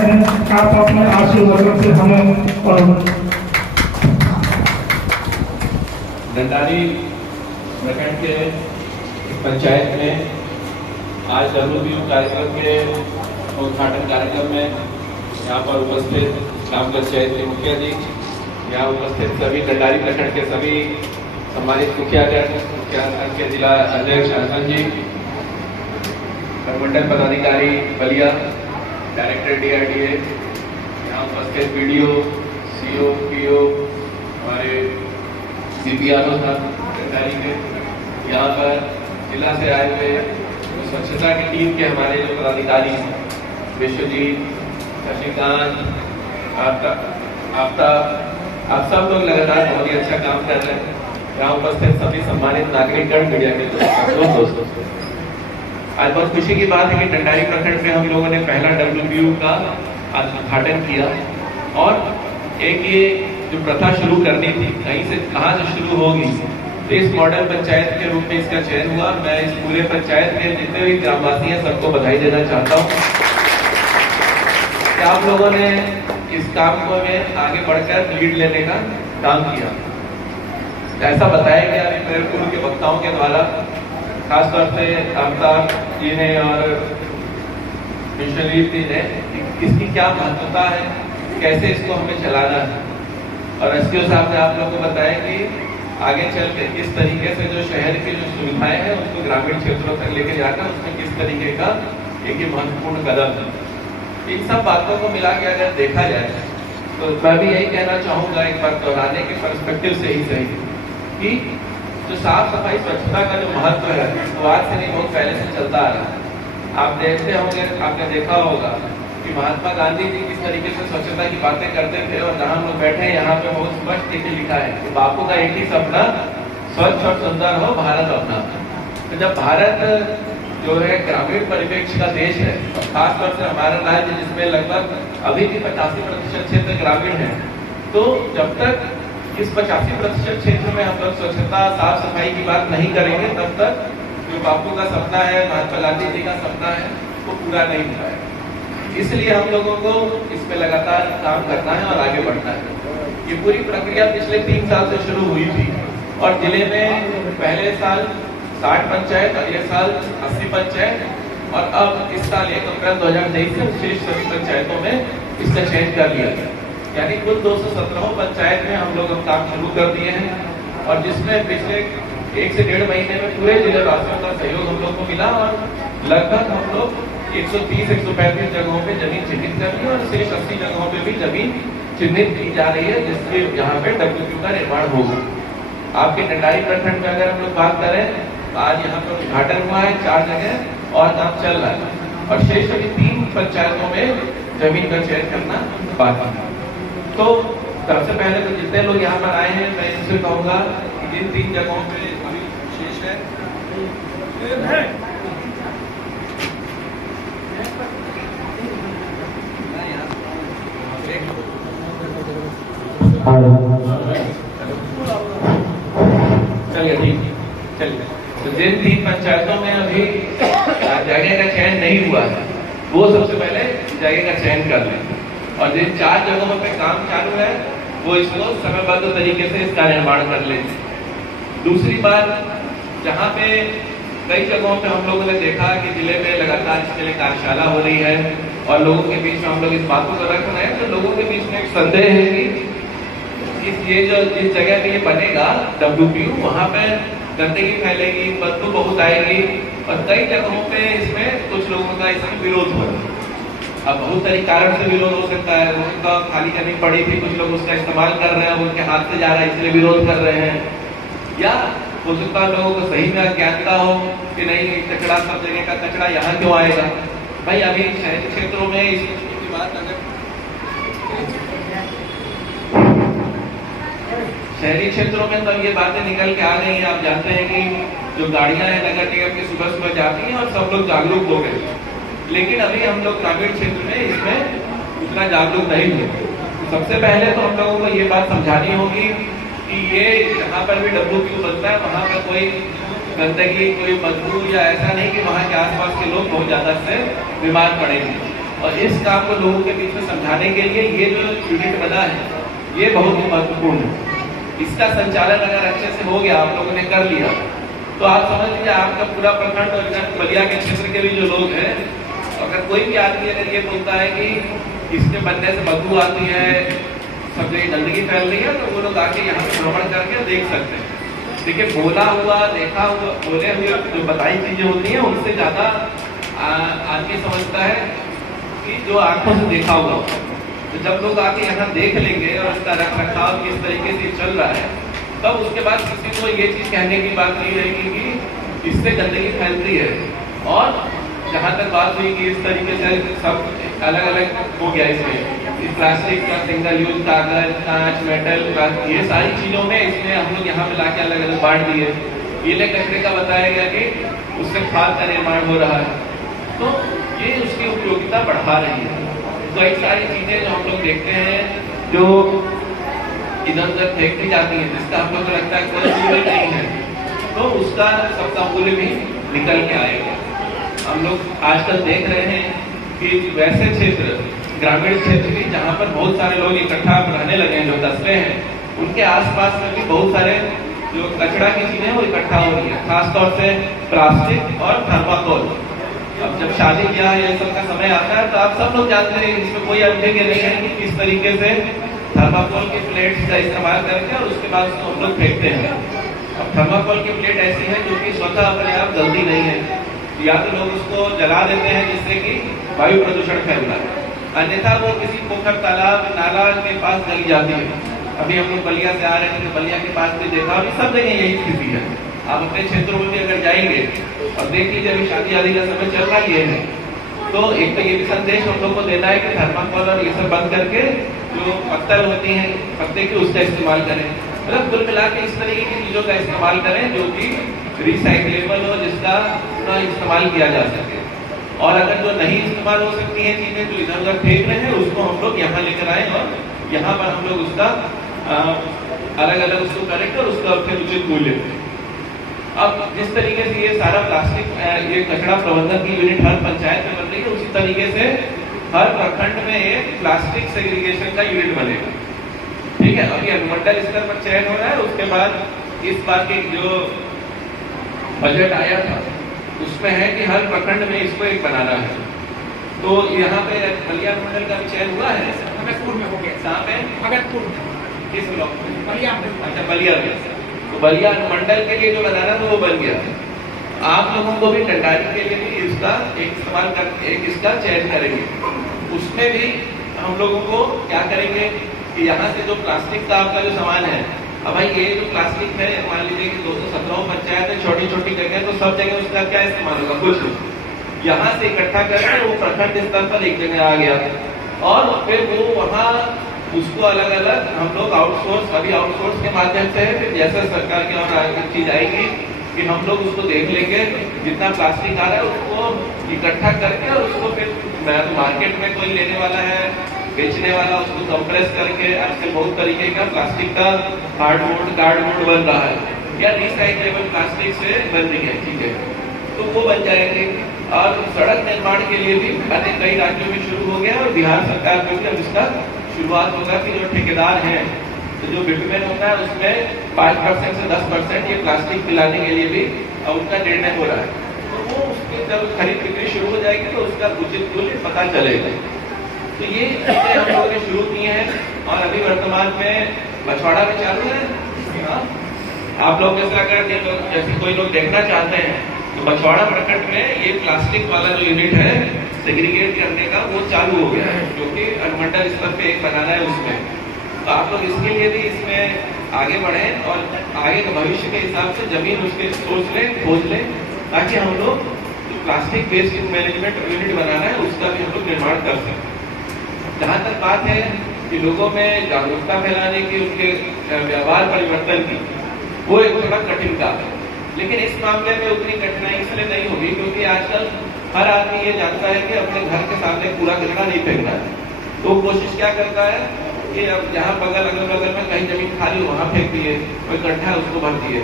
हैं, आप अपने आशीर्वाद से हमें और डंडारी प्रखंड के पंचायत में आज WBU कार्यक्रम के उद्घाटन कार्यक्रम में यहाँ पर उपस्थित ग्राम पंचायत के मुखिया जी, यहाँ उपस्थित सभी डंडारी प्रखंड के सभी सम्मानित मुखियागण के जिला अध्यक्ष हसन जी, मंडल पदाधिकारी बलिया, डायरेक्टर DRDA, यहाँ उपस्थित BDO, CO, PO, हमारे CPRO डंडारी के, यहाँ पर जिला से आए हुए स्वच्छता की टीम के हमारे जो पदाधिकारी विश्वजीत, शशिकांत, आफ्ताब, आप सब लोग लगातार बहुत ही अच्छा काम कर रहे हैं। यहाँ उपस्थित सभी सम्मानित नागरिकगण, मीडिया के दोस्तों, आज बहुत खुशी की बात है कि डंडारी प्रखंड में हम लोगों ने पहला WBU का उद्घाटन किया और एक ये जो प्रथा शुरू करनी थी, कहीं से कहाँ से शुरू होगी, तो इस मॉडल पंचायत के रूप में इसका चयन हुआ। मैं इस पूरे पंचायत के जितने भी ग्रामवासी हैं सबको बधाई देना चाहता हूँ कि आप लोगों ने इस काम को में आगे बढ़कर लीड लेने का काम किया। ऐसा बताया गया अभी मेरे पूर्व के वक्ताओं के द्वारा, खासतौर से आफ्ताब जी ने और विश्वजीत जी ने, इसकी क्या महत्वता है, कैसे इसको हमें चलाना है। और SDO साहब ने आप लोगों को बताया कि आगे चल के किस तरीके से जो शहर की जो सुविधाएं हैं उसको ग्रामीण क्षेत्रों तक लेकर जाकर उसमें किस तरीके का एक महत्वपूर्ण कदम है। इन सब बातों को मिला के अगर देखा जाए तो मैं भी यही कहना चाहूँगा, एक बार दोहराने के पर्सपेक्टिव से ही सही, कि जो साफ सफाई स्वच्छता का जो महत्व है वो आज से नहीं बहुत पहले से चलता आ रहा है। आप देखते होंगे, आपने देखा होगा कि महात्मा गांधी जी किस तरीके से स्वच्छता की बातें करते थे, और जहाँ हम लोग बैठे हैं यहाँ पे बहुत स्पष्ट लिखा है कि बापू का एक ही सपना, स्वच्छ और सुंदर हो भारत अपना। तो जब भारत जो है ग्रामीण परिवेश का देश है, खासतौर से हमारा राज्य जिसमें लगभग अभी भी 85% क्षेत्र ग्रामीण है, तो जब तक इस 85% क्षेत्र में हम लोग स्वच्छता साफ सफाई की बात नहीं करेंगे, तब तक जो बापू का सपना है, महात्मा गांधी जी का सपना है, वो पूरा नहीं हो पाएगा। इसलिए हम लोगों को इस पे लगातार काम करना है और आगे बढ़ना है। ये पूरी प्रक्रिया पिछले 3 साल से शुरू हुई थी और जिले में पहले साल 60 पंचायत और ये साल 80 पंचायत, और अब इस साल 1 अप्रैल 2023 से शेष सभी पंचायतों में इसका चयन कर लिया गया। यानी कुल 217 पंचायत में हम लोग काम शुरू कर दिए हैं, और जिसमें पिछले 1 से 1.5 महीने में पूरे जिले वासियों का सहयोग हम लोग को मिला, और लगभग हम लोग 130-135 जगहों पे जमीन चिन्हित कर ली और शेष 80 जगहों पे भी जमीन चिन्हित की जा रही है, जिसके यहाँ पे WBU का निर्माण होगा। आपके डंडारी प्रखंड में अगर हम लोग बात करें तो आज यहाँ पर उद्घाटन हुआ है 4 जगह और काम चल रहा है, और शेष अभी 3 पंचायतों में जमीन का चयन करना बाकी है। तो सबसे पहले तो जितने लोग यहाँ पर आए हैं मैं इनसे कहूँगा कि जिन 3 जगहों पे अभी शेष है, चलिए ठीक, चलिए। तो जिन 3 पंचायतों में अभी जगह का चयन नहीं हुआ है, वो सबसे पहले जगह का चयन कर लें, और जिन 4 जगहों पे काम चालू है वो इसको समयबद्ध तरीके से इसका निर्माण कर लें। दूसरी बात, जहाँ पे कई जगहों पे हम लोगों ने देखा कि जिले में लगातार इसके लिए कार्यशाला हो रही है और लोगों के बीच में हम लोग इस बातों को रख रहे हैं, तो लोगों के बीच में एक संदेह है कि ये जो जिस जगह पे ये बनेगा WBU, वहाँ पे गंदगी फैलेगी, बदबू बहुत आएगी, और कई जगहों पे इसमें कुछ लोगों का इसमें विरोध हो रहा है। अब बहुत सारी कारण से विरोध हो सकता है, उनका खाली करनी पड़ी थी, कुछ लोग उसका इस्तेमाल कर रहे हैं, उनके हाथ से जा रहा है इसलिए विरोध कर रहे हैं, या हो सकता है लोगों को सही में अज्ञानता हो कि नहीं कचरा, सब जगह का कचरा यहाँ क्यों आएगा। भाई अभी शहरी क्षेत्रों में इसकी बात अगर शहरी क्षेत्रों में तो ये बातें निकल के आ गई हैं। आप जानते हैं कि जो गाड़ियां हैं नगर निगम की सुबह सुबह जाती हैं और सब लोग जागरूक हो गए, लेकिन अभी हम लोग ग्रामीण क्षेत्र में इसमें उतना जागरूक नहीं हुए। सबसे पहले तो हम लोगों को ये बात समझानी होगी कि ये जहाँ पर भी WBU बनता है वहाँ पर कोई गंदगी, कोई बदबू या ऐसा नहीं कि वहाँ के आसपास के लोग बहुत ज्यादा से बीमार पड़ेंगे। और इस काम को लोगों के बीच में समझाने के लिए ये जो यूनिट बना है ये बहुत ही महत्वपूर्ण है। इसका संचालन अगर अच्छे से हो गया, आप लोगों ने कर लिया, तो आप समझ लीजिए आपका पूरा प्रखंड और इधर बलिया के क्षेत्र के भी जो लोग हैं, अगर कोई भी आदमी अगर ये बोलता है कि इसके बनने से बदबू आती है, सब जगह गंदगी फैल रही है, तो वो लोग आके यहाँ पे भ्रमण करके देख सकते हैं। देखिए बोला हुआ, देखा हुआ, बोले हुए जो बताई चीजें होती हैं उनसे ज्यादा आदमी समझता है कि जो आंखों से देखा हुआ। तो जब लोग आके यहाँ देख लेंगे और उसका रख रखाव किस तरीके से चल रहा है, तब उसके बाद किसी को ये चीज कहने की बात नहीं रहेगी कि इससे गंदगी फैलती है। और जहाँ तक बात हुई कि इस तरीके से सब अलग अलग हो गया, इसमें प्लास्टिक का, सिंगल यूज कागज, कांच, मेटल, ये सारी चीजों में इसमें हम लोग यहाँ मिला के अलग अलग बांट दिए। गीले कचरे का बताया गया कि उससे खाद का निर्माण हो रहा है, तो ये उसकी उपयोगिता बढ़ा रही है। तो कई सारी चीजें जो हम लोग देखते हैं जो इधर उधर फेंक दी जाती है, जिसका हम लोग को लगता है कोई मूल्य नहीं है, तो उसका सबका मूल्य भी निकल के आएगा। हम लोग आजकल देख रहे हैं कि वैसे क्षेत्र, ग्रामीण क्षेत्र भी जहाँ पर बहुत सारे लोग इकट्ठा रहने लगे हैं, जो कस्बे हैं, उनके आसपास में भी बहुत सारे जो कचरा की चीजें वो इकट्ठा हो रही है, खासतौर से प्लास्टिक और थर्माकोल। अब जब शादी ब्याह ये सब का समय आता है तो आप सब लोग जानते हैं, इसमें कोई अनभिज्ञ नहीं है कि किस तरीके से थर्माकोल की प्लेट्स का इस्तेमाल करके और उसके बाद उसको हम लोग फेंकते हैं। अब थर्माकोल की प्लेट ऐसी है जो कि स्वतः अपने आप जलती नहीं है, या तो लोग उसको जला देते हैं जिससे कि वायु प्रदूषण फैलता है, अन्यथा वो किसी पोखर, तालाब, नाला के पास जली जाती है। अभी हम लोग बलिया से आ रहे थे, बलिया के पास भी देखा, अभी सब जगह यही स्थिति है। आप अपने क्षेत्रों में भी अगर जाएंगे और देख लीजिए, अभी शादी आदि का समय चल रहा है, तो एक तो ये भी संदेश हम लोग को देना है कि थर्माकोल और ये सब बंद करके जो पत्तल होती हैं पत्ते की, उसका इस्तेमाल करें। मतलब कुल मिला के इस तरीके की चीजों का इस्तेमाल करें जो कि रिसाइक्लेबल हो, जिसका इस्तेमाल किया जा सके। और अगर जो नहीं इस्तेमाल हो सकती है चीजें, जो इधर उधर फेंक रहे हैं, उसको हम लोग यहाँ लेकर आए और यहाँ पर हम लोग उसका अलग अलग उसको करें और उसका फिर उचित मूल्य दें। अब जिस तरीके से ये सारा प्लास्टिक, ये कचरा प्रबंधन की यूनिट हर पंचायत में बन रही है, उसी तरीके से हर प्रखंड में एक प्लास्टिक सेग्रीगेशन का यूनिट बनेगा। ठीक है, अभी अनुमंडल स्तर पर चयन हो रहा है, उसके बाद इस बार के जो बजट आया था उसमें है कि हर प्रखंड में इसको एक बनाना है। तो यहाँ पे बलिया अनुमंडल का भी चयन हुआ है, भगतपुर में हो गया। कहाँ पे? भगतपुर किस ब्लॉक में? बलिया में। अच्छा, बलिया में। तो बलिया अनुमंडल के लिए जो बनाना था वो बन गया। आप लोगों को भी टंडारी के लिए भी इसका एक इस्तेमाल कर, एक इसका चयन करेंगे। उसमें भी हम लोगों को क्या करेंगे कि यहाँ से जो प्लास्टिक का आपका जो सामान है, अब भाई ये जो प्लास्टिक है, मान लीजिए कि 217 पंचायत है, छोटी छोटी जगह, तो सब जगह उसका क्या इस्तेमाल होगा? कुछ यहाँ से इकट्ठा करके वो प्रखंड स्तर पर एक जगह आ गया और फिर वो वहाँ उसको अलग अलग हम लोग आउटसोर्स, अभी आउटसोर्स के माध्यम से है, फिर जैसा सरकार की और चीज आएगी कि हम लोग उसको देख लेंगे, जितना प्लास्टिक आ रहा है उसको इकट्ठा करके और उसको फिर मार्केट में कोई लेने वाला है, बेचने वाला, उसको कंप्रेस करके, आजकल बहुत तरीके का प्लास्टिक का हार्डबोर्ड, कार्डबोर्ड बन रहा है या रिसाइक्लेबल प्लास्टिक से बन रही है चीजें, तो वो बन जाएंगे। और सड़क निर्माण के लिए भी कई राज्यों में शुरू हो गया और बिहार सरकार में भी अब इसका शुरुआत होगा कि जो ठेकेदार हैं, तो जो बिटुमेन होता है उसमें 5% से 10% ये प्लास्टिक पिलाने के लिए भी उनका निर्णय हो रहा है। तो वो उसकी जब खरीद बिक्री शुरू हो जाएगी तो उसका उचित मूल्य पता चलेगा। तो ये चीजें हम लोगों ने शुरू की हैं और अभी वर्तमान में बछवाड़ा में चालू है। आप लोग जैसे अगर जैसे कोई लोग देखना चाहते हैं तो बछवाड़ा प्रखंड में ये प्लास्टिक वाला जो यूनिट है सेग्रीगेट करने का, वो चालू हो गया है, जो कि अनुमंडल स्तर पे एक बनाना है उसमें। तो आप लोग इसके लिए भी इसमें आगे बढ़े और आगे के भविष्य के हिसाब से जमीन उसके सोच लें, खोज लें, ताकि हम लोग जो प्लास्टिक वेस्ट मैनेजमेंट यूनिट बनाना है उसका भी हम लोग निर्माण कर सकें। जहाँ तक बात है कि लोगों में जागरूकता फैलाने की, उनके व्यवहार परिवर्तन की, वो एक थोड़ा कठिन काम है, लेकिन इस मामले में उतनी कठिनाई इसलिए नहीं होगी क्योंकि आजकल हर आदमी ये जानता है कि अपने घर के सामने कूड़ा कचरा नहीं फेंकना है। तो कोशिश क्या करता है कि अब जहाँ बगल अगल बगल में कहीं जमीन खाली वहाँ फेंक दिए, कोई गड्ढा है उसको भर दिए।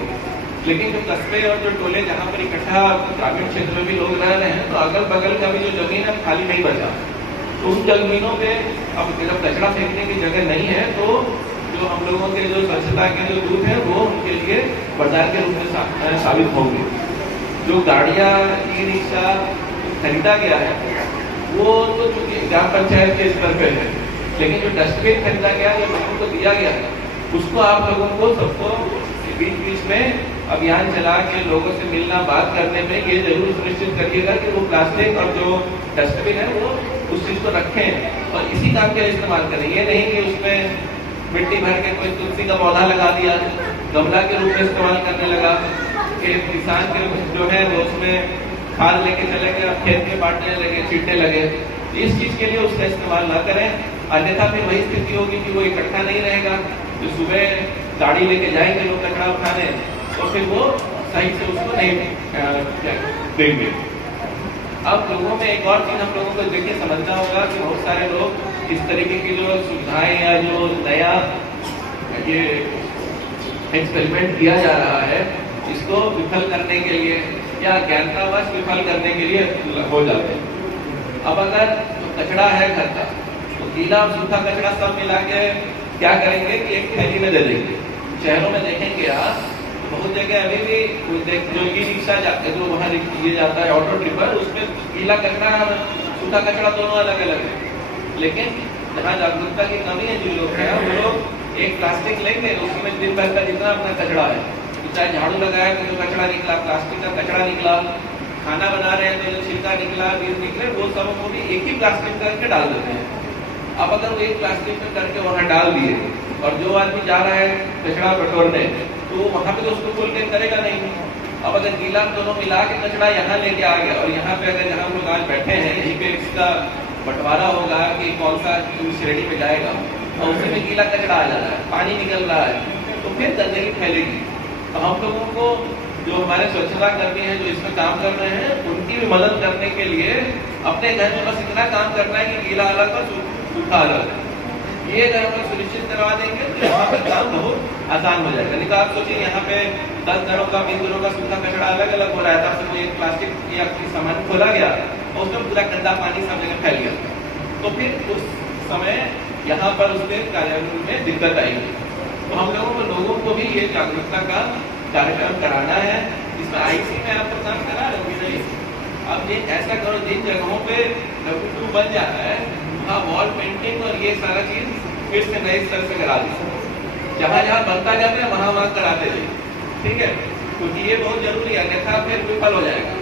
लेकिन जो कस्बे और जो टोले जहाँ पर इकट्ठा ग्रामीण क्षेत्र में भी लोग रह रहे हैं, तो अगल बगल का भी जो जमीन है खाली नहीं बचा, तो उन जमीनों पे अब जब कचरा फेंकने की जगह नहीं है तो जो हम लोगों के जो स्वच्छता के जो दूत हैं वो उनके लिए वरदान के रूप में साबित होंगे। जो गाड़ियाँ ई रिक्शा खरीदा गया है वो तो चूंकि ग्राम पंचायत के स्तर पे है, लेकिन जो डस्टबिन खरीदा गया जो लोगों को दिया गया है उसको आप लोगों को सबको बीच बीच में अभियान चला के लोगों से मिलना बात करने में ये जरूर सुनिश्चित करिएगा कि वो प्लास्टिक और जो डस्टबिन है वो उस चीज को रखें और इसी काम के लिए इस्तेमाल करें। ये नहीं कि उसमें मिट्टी भर के कोई तुलसी का पौधा लगा दिया, गमला के रूप में इस्तेमाल करने लगा, कि किसान के जो है वो उसमें खाद लेके चले गए, खेत में बांटने लगे, छींटने लगे। इस चीज के लिए उसका इस्तेमाल ना करें, अन्यथा फिर वही स्थिति होगी कि वो इकट्ठा नहीं रहेगा। तो सुबह गाड़ी लेके जाएंगे लोग कचरा उठाने तो फिर वो सही से उसको नहीं देंगे। अब लोगों में एक और चीज हम लोगों को देखिए समझना होगा कि बहुत सारे लोग इस तरीके की जो सुविधाएं या जो नया ये एक्सपेरिमेंट किया जा रहा है इसको विफल करने के लिए या ज्ञानतावश विफल करने के लिए हो जाते हैं। अब अगर तो कचरा है घर का तो गीला और सूखा कचरा सब मिला के क्या करेंगे कि एक थैली में दे देंगे। शहरों में देखेंगे आप तो बहुत जगह अभी भी जो ई रिक्शा जो वहाँ ये जाता है ऑटो ट्रिपर उसमें गीला कचरा और सूखा कचरा दोनों अलग अलग है। लेकिन जहाँ जागरूकता की कमी है जो लोग हैं वो लोग एक प्लास्टिक लेंगे उसमें दिन भर का जितना अपना कचरा है चाहे झाड़ू लगाया तो जो कचरा निकला, प्लास्टिक का कचरा निकला, खाना बना रहे हैं तो जो छिलका निकला, बीज निकले वो सब को भी एक ही प्लास्टिक करके डाल देते हैं। अब अगर वो एक प्लास्टिक में करके वहाँ डाल दिए और जो आदमी जा रहा है कचरा बटोरने तो वहाँ पे तो उसको खोल के करेगा नहीं। अब अगर गीला दोनों मिला के कचरा यहाँ लेके आ गया और यहाँ पे अगर जहाँ हम लोग आज बैठे हैं यहीं पे इसका बंटवारा होगा कि कौन सा श्रेणी में जाएगा और उसमें गीला कचरा आ जा रहा है, पानी निकल रहा है तो फिर गंदगी फैलेगी। तो हम लोगों को जो हमारे स्वच्छता कर्मी हैं जो इसमें काम कर रहे हैं उनकी भी मदद करने के लिए अपने घर में बस इतना काम करना है कि गीला अलग और सूखा अलग। ये अगर हम लोग सुनिश्चित करवा देंगे तो यहाँ पर काम बहुत आसान हो जाएगा। नहीं तो आप सोचिए यहाँ पे 10 घरों का 20 घरों का सूखा कचरा अलग अलग हो रहा है, तब से कोई एक प्लास्टिक या कोई सामान खोला गया और उसमें पूरा गंदा पानी सब जगह फैल गया तो फिर उस समय यहाँ पर उसके कार्यान्वयन में दिक्कत आएगी। तो हम लोगों को भी ये जागरूकता का कार्यक्रम कराना है। इसमें आईसी में आपको काम करा रहे नहीं। अब ये ऐसा करो जिन जगहों पे W2 बन जाता है वहाँ वॉल पेंटिंग और ये सारा चीज फिर से नए स्तर से करा दी। जहाँ जहाँ बनता जाता है वहाँ वहाँ कराते जाइए, ठीक है, क्योंकि ये बहुत जरूरी है, अन्यथा फिर विफल हो जाएगा।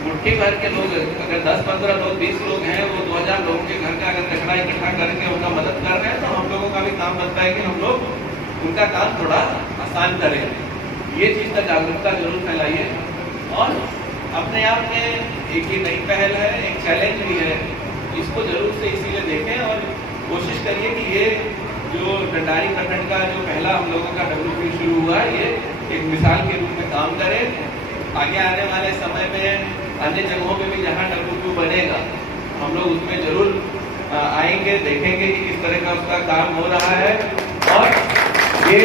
मुट्ठी भर के लोग अगर 10-15 लोग 20 लोग हैं वो 2000 लोगों के घर का अगर कचरा इकट्ठा करके उनका मदद कर रहे हैं तो हम लोगों का भी काम बनता है कि हम लोग उनका काम थोड़ा आसान करें। ये चीज का जागरूकता जरूर फैलाइए और अपने आप में एक ये नई पहल है, एक चैलेंज भी है, इसको जरूर से इसीलिए देखें और कोशिश करिए कि ये जो डंडारी प्रखंड का जो पहला हम लोगों का W2 शुरू हुआ है ये एक मिसाल के रूप में काम करे। आगे आने वाले समय में अन्य जगहों पे भी जहाँ W2 बनेगा हम लोग उसमें जरूर आएंगे, देखेंगे कि किस तरह का उसका काम हो रहा है। और ये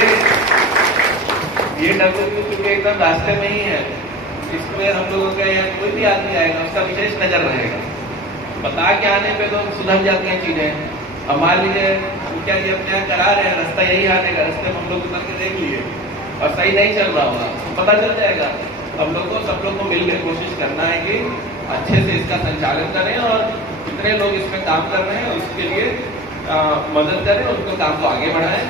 W2 क्योंकि एकदम रास्ते में ही है, इसमें हम लोगों का या कोई भी आदमी आएगा उसका विशेष नजर रहेगा। बता के आने पे तो सुधर जाती हैं चीजें। अब मान लीजिए क्या ये अपने यहाँ करा रहे हैं, रास्ता यही आने का, रास्ते में हम लोग उतर के देख लिए और सही नहीं चल रहा होगा तो पता चल जाएगा। हम लोग को सब लोग को मिलकर कोशिश करना है कि अच्छे से इसका संचालन करें और जितने लोग इसमें काम कर रहे हैं उसके लिए मदद करें, उनको काम को आगे बढ़ाएं।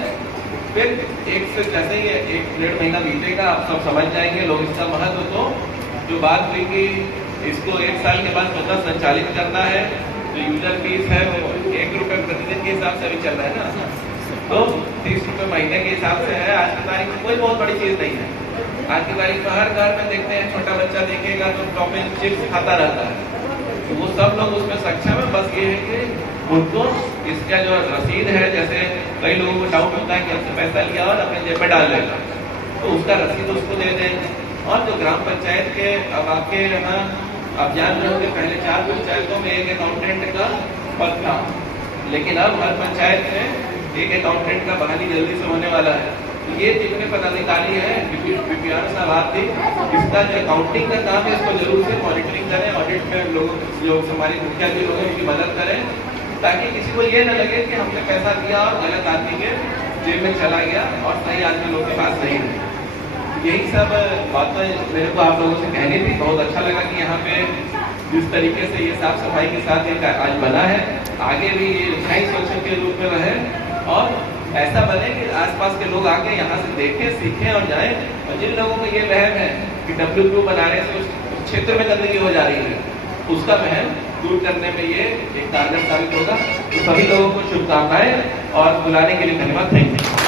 फिर एक से जैसे ही 1-1.5 महीना बीतेगा आप सब समझ जाएंगे लोग इसका महत्व। तो जो बात हुई कि इसको 1 साल के बाद स्वतः संचालित करना है, जो यूजर फीस है वो 1 रुपये प्रतिदिन के हिसाब से भी चल रहा है ना, तो 30 रुपये महीने के हिसाब से है। आज की तारीख में कोई बहुत बड़ी चीज नहीं है। आज की तारीख में हर घर में देखते हैं छोटा बच्चा देखेगा तो टॉपिंग चिप्स खाता रहता है, तो वो सब लोग उसमें सक्षम है। बस ये है कि उनको इसका जो रसीद है, जैसे कई लोगों को डाउट होता है कि हमसे पैसा लिया और अपने जेब में डाल लेगा, तो उसका रसीद उसको दे दें। और जो ग्राम पंचायत के अब आपके यहाँ आप जान रहे होंगे पहले 4 पंचायतों में एक अकाउंटेंट का पद था, लेकिन अब हर पंचायत में एक अकाउंटेंट का बहाली जल्दी से होने वाला है। ये जितने पदाधिकारी हैं बीपीआर साहब आप भी इसका जो अकाउंटिंग का काम है इसको जरूर से मॉनिटरिंग करें, ऑडिट में लोगों जो हमारे मुखिया जी लोग हैं उनकी मदद करें, ताकि किसी को ये न लगे कि हमने पैसा दिया और गलत आदमी के जेब में चला गया और सही आदमी लोगों के पास नहीं है। यही सब बातें मेरे को आप लोगों से कहनी थी। बहुत अच्छा लगा कि यहाँ पे जिस तरीके से ये साफ सफाई के साथ ये आज बना है, आगे भी ये स्थायी स्वच्छ के रूप में रहे और ऐसा बने कि आसपास के लोग आके यहाँ से देखें, सीखें और जाएं। और जिन लोगों को ये वहम है कि W2 बनाने से उस क्षेत्र में गंदगी हो जा रही है, उसका वहम दूर करने में ये एक कारगर साबित होगा। तो सभी लोगों को शुभकामनाएं और बुलाने के लिए धन्यवाद। Thank you.